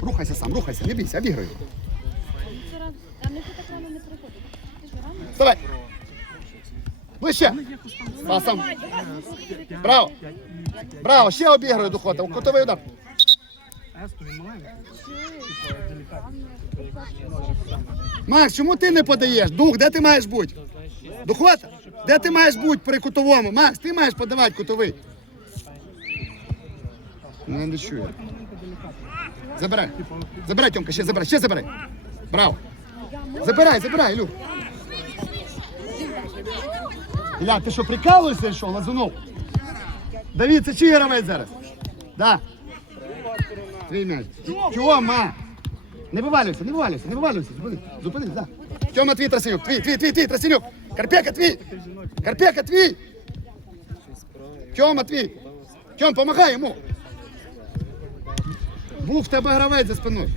Рухайся сам, рухайся, не бійся, обіграй. Давай. Ближче. Пасом. Браво. Браво, ще обіграю духота. Кутовий удар. Макс, чому ти не подаєш? Дух, де ти маєш бути? Духота, де ти маєш бути при кутовому? Макс, ти маєш подавати кутовий. Ну, не чує. Забирай. Забирай, Тьомка, ще забирай, ще забирай. Браво. Забирай, забирай, Люк. Ілля, ти що, прикалуєшся, що, Лазунов? Давід, це чий гравець зараз? Да. Твій м'яч. Тьома! Не вивалюйся, не вивалюйся, не вивалюйся. Зупини, зупинись, да. Тьома, твій Трасенюк, твій, твій, твій, твій, Трасенюк. Карпека, твій. Карпека, твій. Тьома, твій. Тьом, помагай йому. Був в тебе гравець за спиною.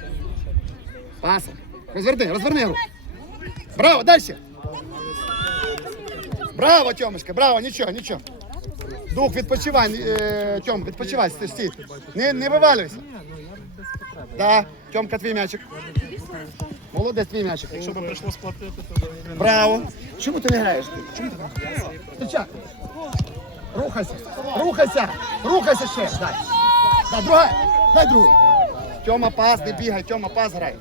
Паса. Розверни, розверни гру. Браво, дальше. Браво, Тьомочка, браво, нічого, нічого. Дух, відпочивай, е, Тьом, відпочивай, стій. Не, не вивалюйся. Да, Тьомка, твій м'ячик. Молодець, твій м'ячик. Якщо б прийшло сплатити, то Браво. Чому ти не граєш? Чому ти граєш? Стичак. Рухайся, рухайся, рухайся ще. Дай. Дай, друга. Дай другу. Тьома пас, не бігай, Тьома пас грай.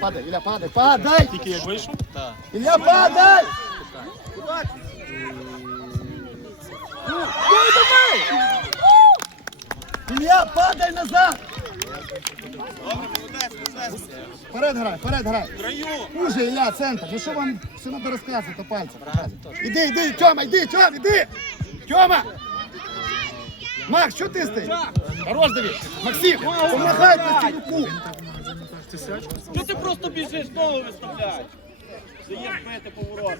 Падай, Ілля, падай, падай! тільки як вийшов, Ілля, падай! Ну, давай! Ілля, падай назад! Вперед грай, вперед грай. Уже, Ілля, центр. Ну що вам все треба розказувати пальцем? Іди, іди, Тьома, іди, Тьома, іди! Тьома! Макс, що ти стоїш? Хорош, Давид! Максим, помагай Костянюку! Що ти просто біжиш, ногу виставляєш? Даєш бити поворот.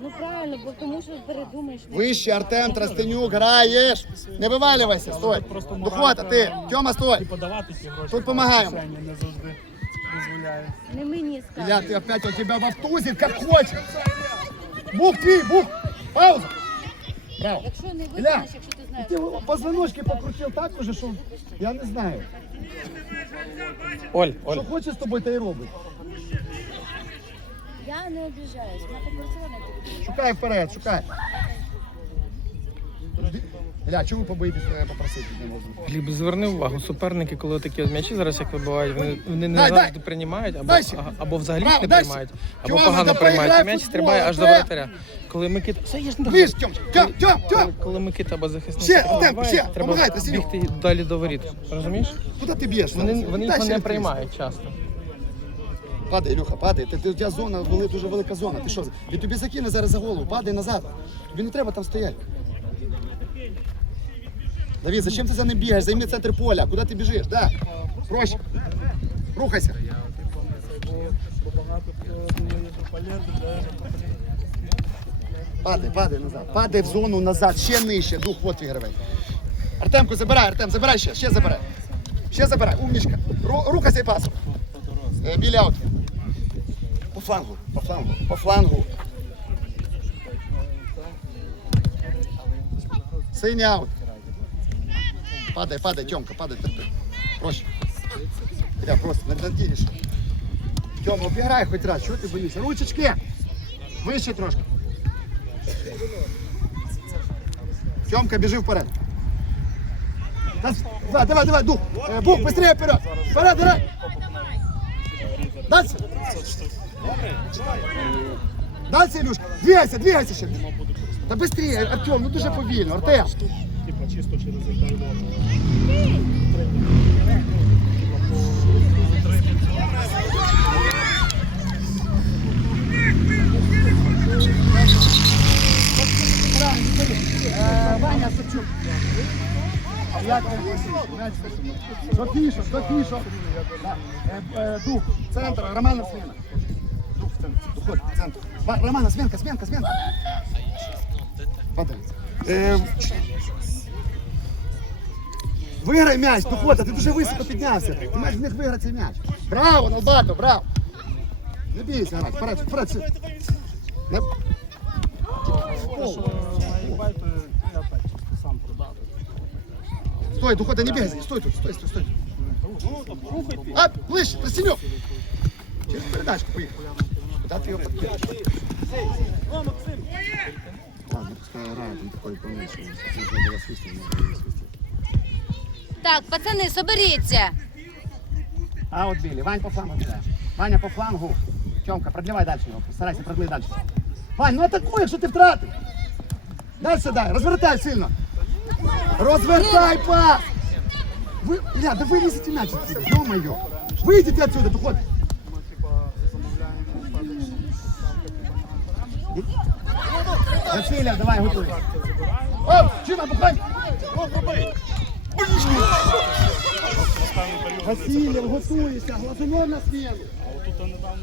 Ну правильно, бо тому що передумаєш. Вище, Артем Тростенюк, граєш. Не вивалювайся, стой. Духота, ти. Тьома, стой. подавати ті гроші. Тут помагаємо. Не завжди дозволяє. Не мені скажеш. ты опять у тебя вовтузит, как хочешь. Бух твій, бух. Пауза. Браво. Якщо не виконаєш, якщо ти ти позвоночки покрутив так уже, що я не знаю. Оль, Що хоче з тобою, та й робить. Я не обіжаюсь. Вона так працювала на. Шукай вперед, шукай. Ілля, чому ви побоїтесь е, попросити не можна? Гліб, зверни увагу, суперники, коли такі м'ячі зараз як вибивають, вони, вони не Дай, завжди дай. приймають, або, Дай а- або взагалі Браво, не дай приймають, або Чого, погано приймають. І м'яч футбол, стрибає аж до Артем. воротаря. Коли Микита. Все, я ж не Ближ, Тьом, Тьом, Тьом, Тьом. коли Микита або захисник Ще, Артем, пробиває, ще, треба помагай, Василю. бігти далі до воріт. Розумієш? Куди ти б'єш? Вони, вони Дай їх ще не приймають часто. Падай, Ілюха, падай. Ти, ти, у тебе зона, вели- дуже велика зона. Ти що? Він тобі закине зараз за голову, падай назад. Тобі не треба там стояти. Давід, зачем ти за ним бігаєш? Займи центр поля. Куди ти біжиш? Да. Проще. Рухайся. Падай, падай назад. Падай в зону назад, ще нижче. Дух, от твій гравець. Артемку, забирай, Артем, забирай ще, ще забирай. Ще забирай, умнічка. Рухайся і пасом. Е, Біля аут. По флангу, по флангу, по флангу. Синій аут. Падай, падай, Тьомка, падай, терпи. Проще. Я просто не надієш. Тьома, обіграй хоч раз, чого ти боїшся? Ручечки! Вище трошки. Тьомка, біжи вперед. Да, Давай, давай, давай, дух. Э, Бух, быстрее вперед. Вперед, давай. Дальше. Дальше, Илюшка. Двигайся, двигайся ще. Та быстрее, Артем, ну дуже повільно. Артем. Чисто через. Е, Ваня. До до. Е, е, Дух, центр, Романа Смена. Дух, в центр, доходь, центр. Романа, Сменка, Сменка, Сменка. Падай. Е, Виграй м'яч, Духота, ти дуже високо піднявся. Ти маєш в них виграти цей м'яч. Браво, Налбато, браво. Не бійся, грати, вперед, вперед. сюди. Не... Що Майбай, то я так чисто сам продав. Стой, Духода, не бегай. Стой тут, стой, стой, стой. Ну, то порухайте. А, ближче, Тростенюк. Через передачку поїхав. Куда ти його подкинеш? О, Максим. Ладно, пускай грає, там такой поменьше. Нужно было свистнуть, нужно было свистнуть. Так, пацани, соберіться. А от Білі, Вань по флангу кидає. Ваня по флангу. Тьомка, продлівай далі його. Старайся продлив далі. Вань, ну атакуй, якщо ти втратив. Дай, розвертай сильно. Розвертай пас! Ви, Ілля, да вилізите м'яч отсюда, ё-моё. Вийдіть отсюда, доходь. Василя, давай, готуй. Оп, Чима, бухай. О, пробий. Василів, готуйся, глазунов на зміну.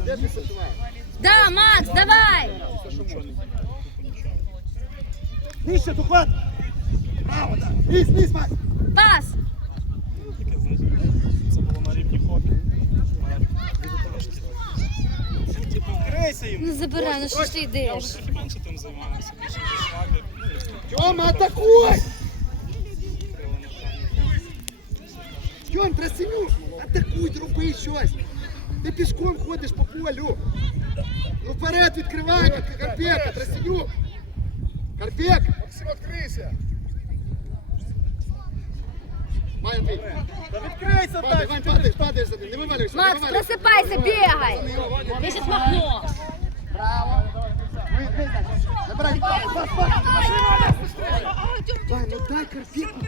Де ти ситуація? Да, Макс, давай! Нижче, духот! Право, так. Низ, низ, Макс. Пас! Це було на рівні хобі. Крийся їм. Не забирай, ну що ж ти йдеш? Трохи менше тим вже швабір. Тьома, атакуй! Тьом, Трасенюк, атакуй, роби щось. Ти пішком ходиш по полю. Ну вперед відкривай, Карпека, Трасенюк. Карпек. Максим, відкрийся. Вань, ти. Та відкрийся Падай, так. Вань, падаєш, падаєш за ним, не вивалюйся, не Макс, вивалюйся. просипайся, бігай! Ти щас махно! Браво. Ви, ви, Забирай. Пас, пас, пас. Вань, ну дай Карпеку.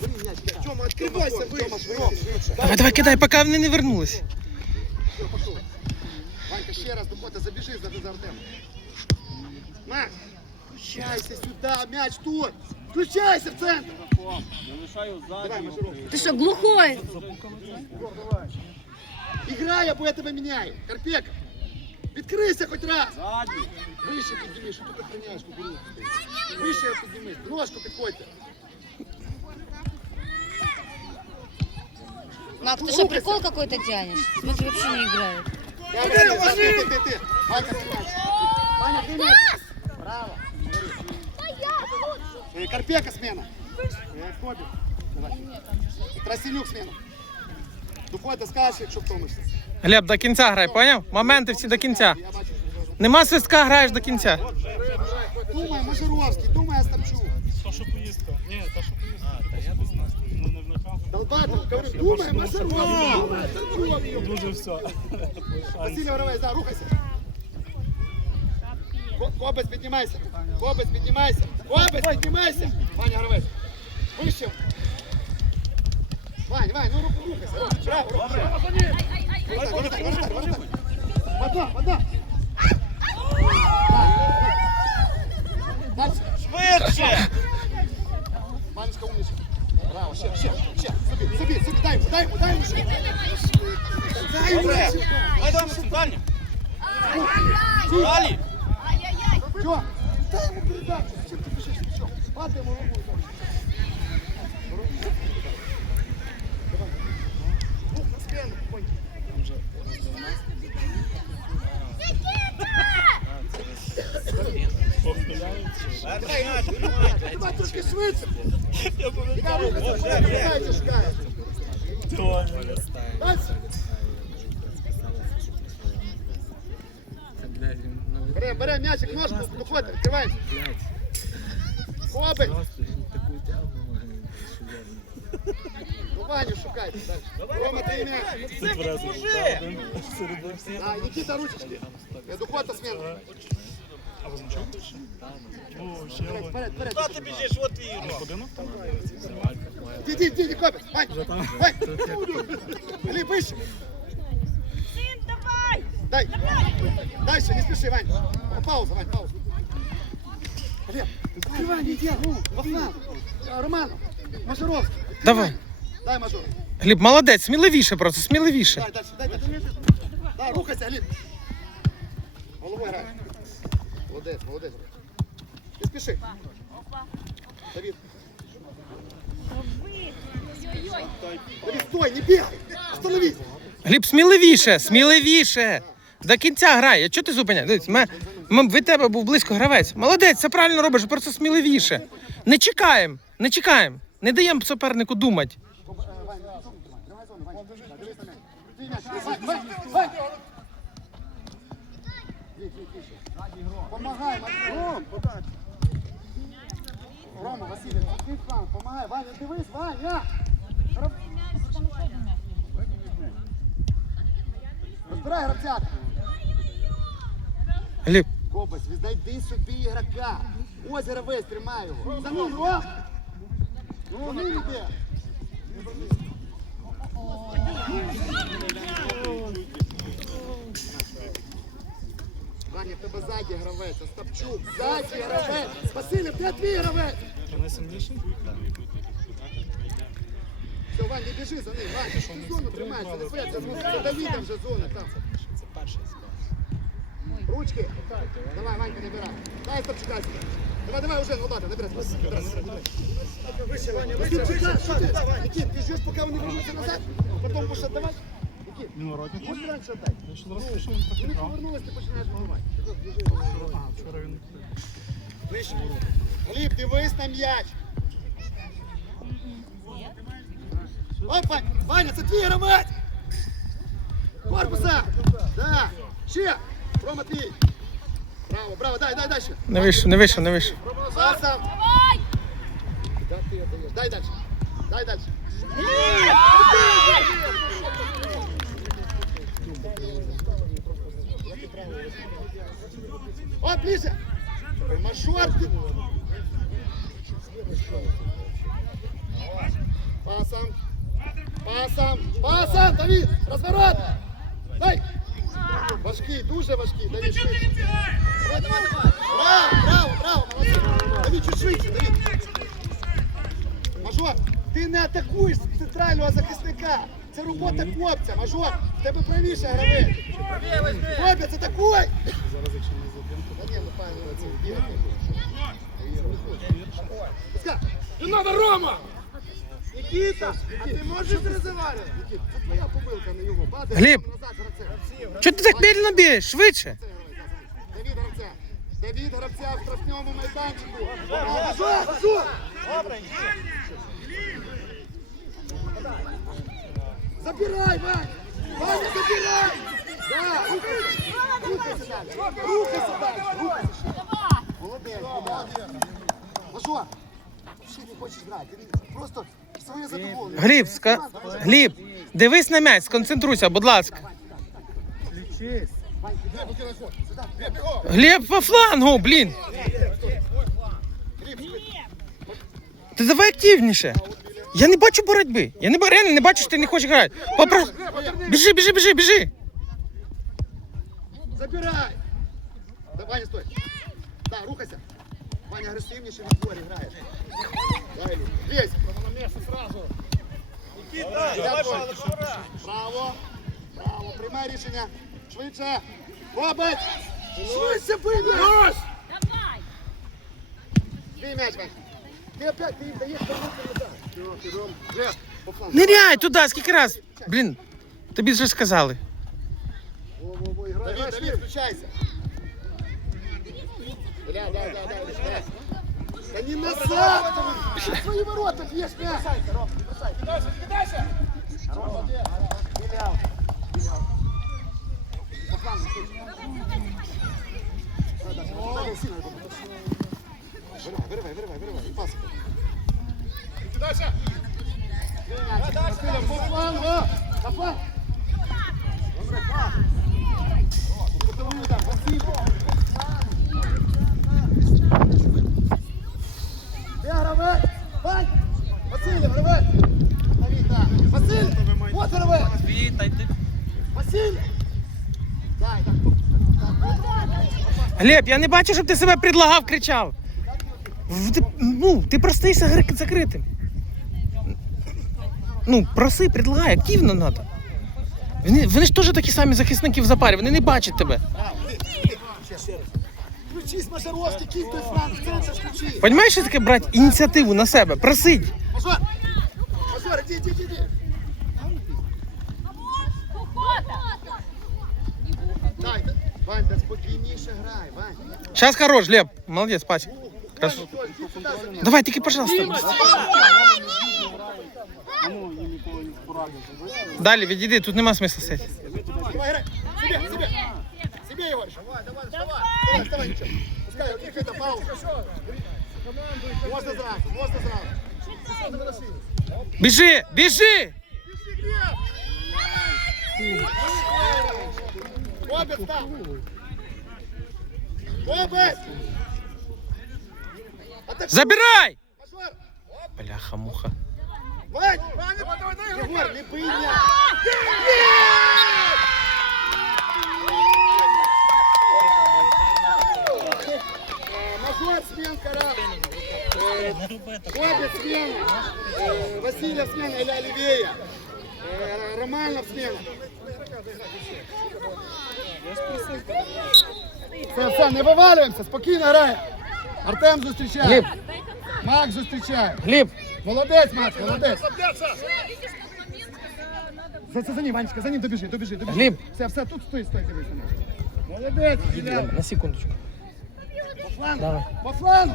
Бери м'яч. Тьома, відкривайся, Тьома, швидше. Давай, давай, кидай, поки вони не вернулись. Все, пошел. Ванька, ще раз, Духота, забіжи за, за Артема. На! Включайся сюда, мяч тут! Включайся в центр! Не лишаю Давай, ззаді. Мажоров. Ти що, глухой? Играй, або я тебе міняю. Карпек, відкрийся хоч раз! Ззаді. Вище підніми, що ти охраняєш кукурудзу? Вище підніми, ножку підходьте. Макс, ты что, прикол какой-то тянешь? Смотри, вообще не играют. Я ты, ты, ты, ты, ты. Ванька, ты мяч. Ваня, ты мяч. Браво. Э, Карпека смена. Э, Коби. Давай. Трасенюк смена. Духота скажеш, якщо втомишся. Глеб, до кінця грай, поняв? Моменти всі до кінця. Нема свистка, граєш до кінця. Думай, Мажоровський, думай, Остапчук. То, що поїздка. Ні, та, що поїздка. А, та я не знаю. Ну, не вникав. Долбатов, говорю, думай, Мажоровський, думай, Остапчук. Дуже все. Василий Воровець, да, рухайся. Ко- Кобець, піднімайся. Кобець, піднімайся. Кобець, піднімайся. Ваня Горовець. Вище. Вань, Вань, ну руку рухайся. Браво, руку. Воротай, воротай, воротай, воротай. В одно, в одно. Дальше. Швидше. Манечка умничка. Браво, ще, ще, ще. Собі, собі, собі, дай йому, дай йому, дай йому ще. Дай йому Добре. ще. Дай дай Максим, далі. Далі. Чё? Дай ему передачу. Зачем ты бежишь? Чё? Падай Перший м'яч. Давай трошки швидше. Я Я пам'ятаю. рухайся, передачу шукає. Дальше. Бере, бере м'ячик, ножку, виходить, відкривай. Хобить. Ну, Ваню шукайте дальше. Рома, твій м'яч. Максим, поможи. А, Никита, ручечки. Я духота смена. Ну, ще Вперед, один. вперед, вперед. Куди ти біжиш? От твій ігрок. Будинок там? Иди, иди, иди, Кобя. Вань, Вань. Глеб, выше. Дай. Дальше, не спеши, Вань. Пауза, Вань, пауза. Глеб, открывай, не иди. Во фланг. А, Роману. Мажоровский. открывай. Давай. Дай, Мажор. Гліб, молодець, сміливіше просто, сміливіше. Дай, дальше, дай, дальше. Да, рухайся, Глеб. Головой грай. Молодец, молодец. Не спеши. Давид. Давид, стой, не бегай. Остановись. Гліб, сміливіше, сміливіше. До кінця грай. А чого ти зупиняєш? Дивись, ми, ми, від тебе був близько гравець. Молодець, це правильно робиш, просто сміливіше. Не чекаємо, не чекаємо. Не даємо супернику думати. Помагай, Ром. Рома, Василь, ти помагай. Ваня, дивись, Ваня. Розбирай гравцят. Гліб, Кобась, віднайди собі ігрока. Ось гравець, тримай його. За ним, Ром. Ваня, в тебе ззаді гравець, Остапчук, ззаді гравець. Василь, де твій гравець? Все, Вань, не біжи за ним, Вань, ти зону тримаєш, це не фет, це це Давіда вже зона там. Ручки. Давай, Ванька, набирай. Дай Остапчука сюди. Давай, давай, уже, ну ладно, набирай. набирай, набирай. Никит, чекай, що ти? Никит, ти ждешь, поки вони вернуться назад, потім будеш віддавати? Никит, можеш раніше віддати? Вони повернулись, ти починаєш вигравати. Вчора він Вище. Гліб, дивись на м'яч. Опа, Ваня, це твій гравець. Корпуса. Да. Ще. Рома, твій. Браво, браво, дай, дай, дальше. не вийшов, не вийшов, не вийшов. Пасом. Да, ти отдаєш. Дай дальше. Дай дальше. О, ближе. Мажор. Пасом. Пасом. Пасом. Давид, розворот. Дай. Важкий, дуже важкий. Давид, швидше. Давай, давай, давай. Браво, браво, браво, молодець. Давид, чуть швидше, Давид. Мажор, ти не атакуєш центрального захисника. Це робота хлопця, мажор. В тебе правіше гравець. Хлопець, атакуй! Та ні, ну пане, це бігати. Пускай. Не надо, Рома! Никита, а ти можеш розмовляти? Никита, це твоя помилка, не його. Падай Гліб. назад, гравця. Чого ти так медленно бігаєш? Швидше. Давід гравця. Давід гравця в штрафному майданчику. Мажор, мажор! Забирай, Вань! Ваня, забирай! Да, рухайся! Рухайся далі! Рухайся далі! Рухайся! Молодець, молодець! Мажор, ще не хочеш грати, ти просто своє задоволення. Гліб, ска... Гліб, дивись на м'яч, сконцентруйся, будь ласка. Гліб по флангу, блін. Ти давай активніше. Я не бачу боротьби. Я не реально не бачу, що ти не хочеш грати. Попрос... Біжи, біжи, біжи, біжи. Забирай! Да, Ваня, стой! Да, рухайся! Ваня агресивніше від дворі граєш. Дай, Люк. Лезь! На місце сразу! Браво! Браво! Приймай рішення! Швидше! Бобать! Швидше бий м'яч! Давай! Бий м'яч, Вань! Ти опять, ти їм даєш вернути назад. Все, підом. Вже, по флангу. Ниряй туди, скільки раз. Блін, тобі вже сказали. Во-во-во, играй, Давид, Давид, включайся. да, да, да, да, да. Да не назад! Свои ворота бьешь, мяч! Кидайся, не кидайся! Белял, белял. Вырывай, вырывай, вырывай, вырывай, и пас. Не кидайся! Кафан, кафан! Кафан! Кафан! Гравець! Василь! Дай, так. Глеб, я не бачу, щоб ти себе предлагав, кричав. В- Ти, ну, ти простийся гри- закритим. Ну, проси, предлагай, активно треба. Вони, вони ж теж такі самі захисники в запарі, вони не бачать тебе. Включись, Машаровський, кінь той центр включи! Понімаєш, що таке брати ініціативу на себе? Просить. Мажор! Мажор, іди, іди, іди! Вань, да спокійніше грай, Вань. Зараз хорош, Глеб. Молодець, пач. Уху, Крас... Давай, тільки, пожалуйста. Далі, відійди, тут нема смисла сидіти. Давай, играй. Себе, себе. Себе, Егорыч. Давай, давай, вставай. Давай, вставай, ничего. Пускай, у них это пауза. Можно сразу, можно сразу. Біжи, біжи! Обе Бобик там! Бобик! Забирай! Бляха-муха. Вань! Егор, не пыльня! Мажор смен, Кобик смен, Васильев смен, Эля Оливея, Романов смен. Все, все, не вивалюємося, спокійно граємо. Артем зустрічає. Гліб, Макс зустрічає. Гліб, Молодець, Макс, молодець. За, за, за ним, Ванечка, за ним добіжи, добіжи, добіжи. Гліб. Все, все, тут стой, стой, дивись. на мене. Молодець, Ілля. на секундочку. По флангу. Давай. По флангу.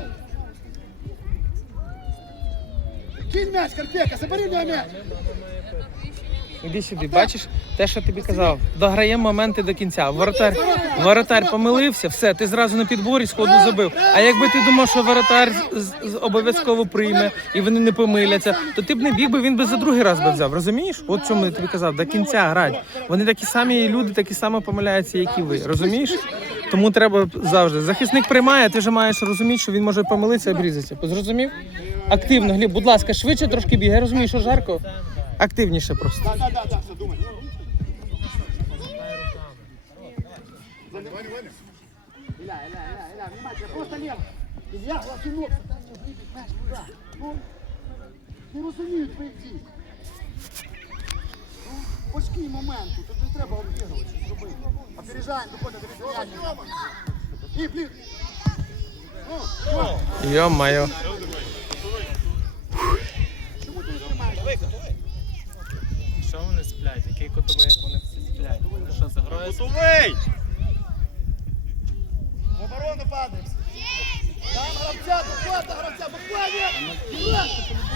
Кинь м'яч, Карпека, забери в нього м'яч. Іди сюди, бачиш те, що тобі казав. Дограємо моменти до кінця. Воротар, воротар помилився, все, ти зразу на підборі сходу забив. А якби ти думав, що воротар обов'язково прийме і вони не помиляться, то ти б не біг би, він би за другий раз би взяв. Розумієш? От чому я тобі казав, до кінця грати. Вони такі самі люди, такі само помиляються, як і ви. Розумієш? Тому треба завжди. Захисник приймає, ти вже маєш розуміти, що він може помилитися і обрізатися. Зрозумів? Активно, Гліб, будь ласка, швидше трошки бігай. Я розумію, що жарко. Активніше просто. Да, да, да, все, думай. Иля, Иля, Иля, Иля, внимательно, просто лево. Илья, туда. Ну, не розуміють твої дії. Ну, важкий момент, тут тут не треба обігрувати, щось зробити. Опережаємо, доходить до. І, блін. Йо-моє. чому ти не тримаєш? Вони сплять? Який котовий, як вони всі сплять? Ти що, заграє? Готовий! В оборону падаємо. Там гравця, дохода, гравця, буквально.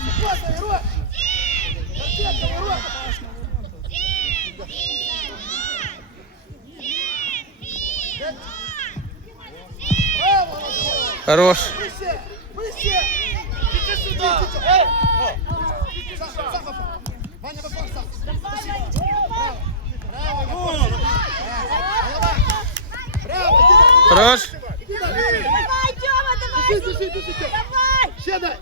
Дохода, герой! Картинка, герой! Браво, Хорош. Вище! Іди сюди! Ей! Хорош. Іди далі. Давай, Тьома, давай! Біжи, біжи, біжи, біжи. Давай! Ще дай!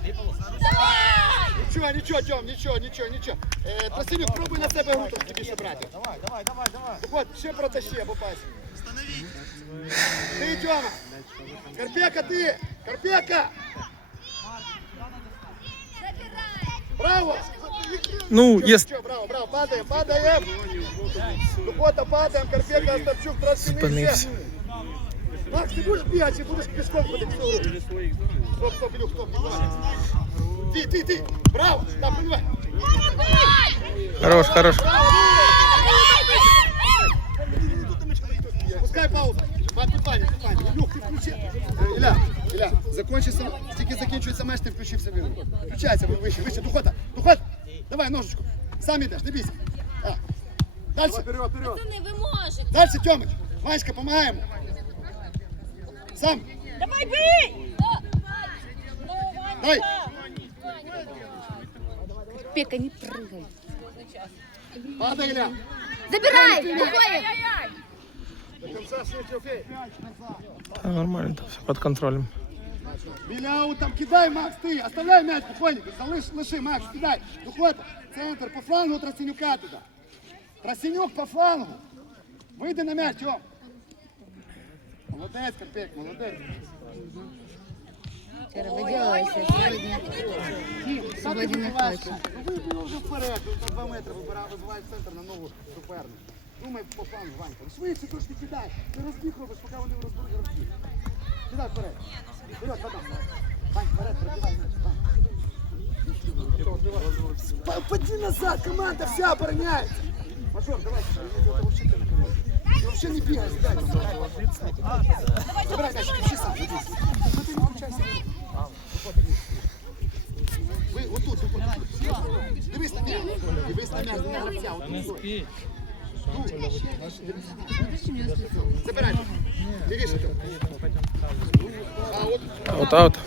Давай! Нічого, нічого, Тьом, нічого, нічого, нічого. Е, Красилюк, пробуй на себе гру трохи більше брати. Давай, давай, давай, давай. От, ще протащи, або пас. Ти, Тьома. Карпека, ти. Карпека. Браво. Ну, Нічого, є. нічого, браво, браво, падаємо, падаємо. Духода, падаємо, Карпека, Остапчук, трошки нижче. Спинився. Макс, ти будеш бігати, чи будеш пішком ходити всю? Стоп, стоп, Ілюх, стоп, Ти, ти, ти. Браво, так, понимай. Хорош, хорош. Пускай пауза. Ти включи. Е, Ілля, Ілля, закончився, тільки закінчується матч, ти включився в ігру. Включайся вище, вище, дохода, доход. Давай, ножичку. Сам ідеш, не бійся. А. Дальше. Вперед, вперед. Пацани, ви можете! Дальше, Тьомич. Ванечка, помагаємо. Сам. Давай, бий! Дай. Пека, не прыгай. Падай, Ілля. Забирай! Виходим! До конца ще Тьофей. Та Нормально, там все під контролем. Біляу там кидай, Макс, ти. Оставляй м'яч, буквально. Залиш, лиши, Макс, кидай. Доход. Центр, по флангу Трасенюка туди. Трасенюк по флангу. Вийди на м'яч, Тьом. Молодець, Карпек, молодець. Выделывайся сегодня. Сьогодні не точно. Ну вибив вже вперед, ну, на 2 метри вибирав, вибиває в центр на нову суперник. Думай по флангу, Ванька. Ну, Швидше трошки кидай. Ти розбіг робиш, поки вони розберуть гравців. Кидай вперед. Вперед, Вадам. Вань, вперед, пробивай м'яч. Вань. П- Поди назад, команда вся обороняется. Мажор, давай, я этого вообще не команда. Ты вообще не бегай, дай. Забирай мяч, включи сам, иди. Ты не включайся. Ви отут, отут. Дивись на м'яч. Дивись на м'яч, на гравця. Та не Отут.